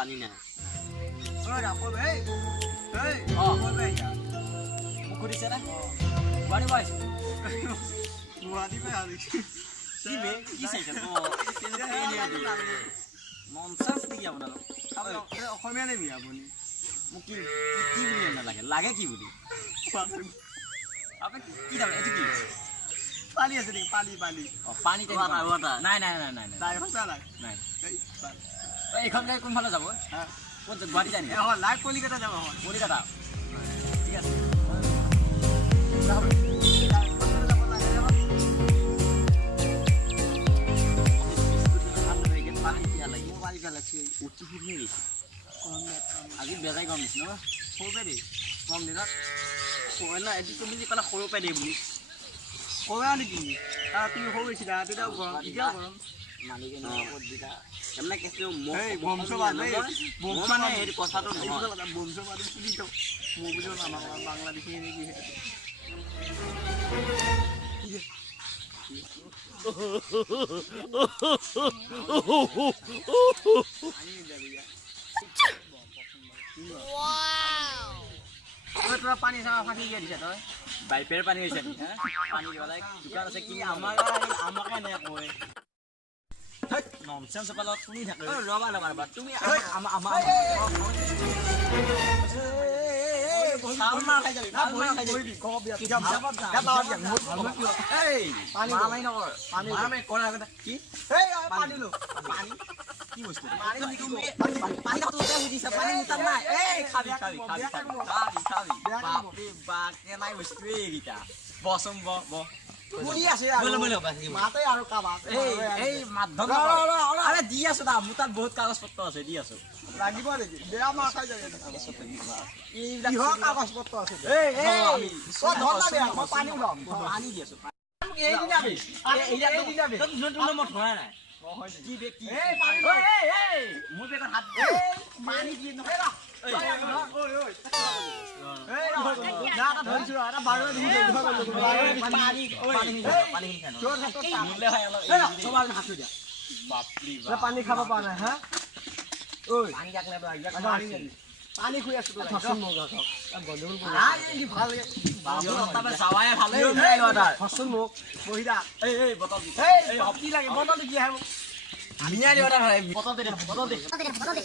পানী নাই ঐ ৰাপল এই এই অ কবে আহিছা মোক সুধিছে না গুৱাহাটী পাইছো গুৱাহাটী পে আহি কি বে কি চাইছা তো মনচাস নেকি আপোনালোক অসমীয়া নেকি আপুনি মোক কি কি বুলি নালাগে লাগে কি বুলি আপুনি কি দাম এইটো কি পানী আছে নেকি পানী পানী অ পানী নাই নাই নাই নাই নাই সঁচা নাই নাই এই এইখন গাড়ী কোনফালে যাব হা ক'ত গুৱাহাটী যায় নেকি এখন লাইভ কলিকতা যাব এখন কলিকতা ঠিক আছে আজি বেজাই গম দিছে ন সৰুপে দেই গম দিনত কয় না এদিনটো বুলি ক'লে সৰুপে দেই বুলি কবা নেকি তুমি সৰু হৈছিলা তেতিয়াও গৰম এতিয়াও গৰম মালিকে ক'ত দিলা তাৰমানে কেছটো এই বংশ বাদ বংশ মানে হেৰি কথাটো নহয় বংশ বাদ শুনি যাওঁ মই বুজিব নামাৰ বাংলাদেশী নেকি তোরা পানি চাওয়া ফাঁকি দিয়ে দিছে তই বাইপের পানি হয়েছে পানি দিবালাই দোকান আছে কি আমাকে নে কয় ননসেন্স পালত শুনি থাকে ৰবা ৰবা ৰবা তুমি আমাৰ মাৰ খাই যাবি মাৰ খাই যাবি কব বিয়া এই পানী মাৰাই নকৰ পানী মাৰাই কৰা কথা কি এই পানী লো পানী কি বস্তু পানী তোতে বুজিছা পানী মুতান নাই এই খাবি খাবি খাবি খাবি বাপৰে বাপ কে নাই বস্তু এইগিটা বসম ব মুনি আছে বলে বলে মাতে আৰু কাবা এই মাধ্যম আরে দি আছো দা মুতাত বহুত কাগজ পত্র আছে দি আছো লাগিব নেকি বেয়া মাৰ খাই যাবি এই কিহৰ কাগজ পত্ৰ আছে এই ও ধৰ না বেয়া মই পানী লম পানী দি আছো এই দিনাবি এই দিনাবি তোৰ যোনটো মই ধৰা নাই কি বে কি এই পানী এই মোৰ বেগত হাত পানী দি নকৰা ঐ ঐ এই না কা ধৰিছো এটা বাৰ দিন পানী পানী তোৰ হাতত মুলে হয় অলপ সবাই হাত দিয়া বাপলি বাপ পানী খাব পৰা নাই হা ঐ পানী যাক নেবা পানী খুই আছো তো ধৰচোন মোক গন্ধুল এই ভাল বাবু তবে সাৱাই ভালে ধৰচোন মোক বহিদা এই বটল দি এই কি লাগে বটল কি আহে মিয়া দি অৰ্ডাৰ হয় বটল দে বটল দে বটল দে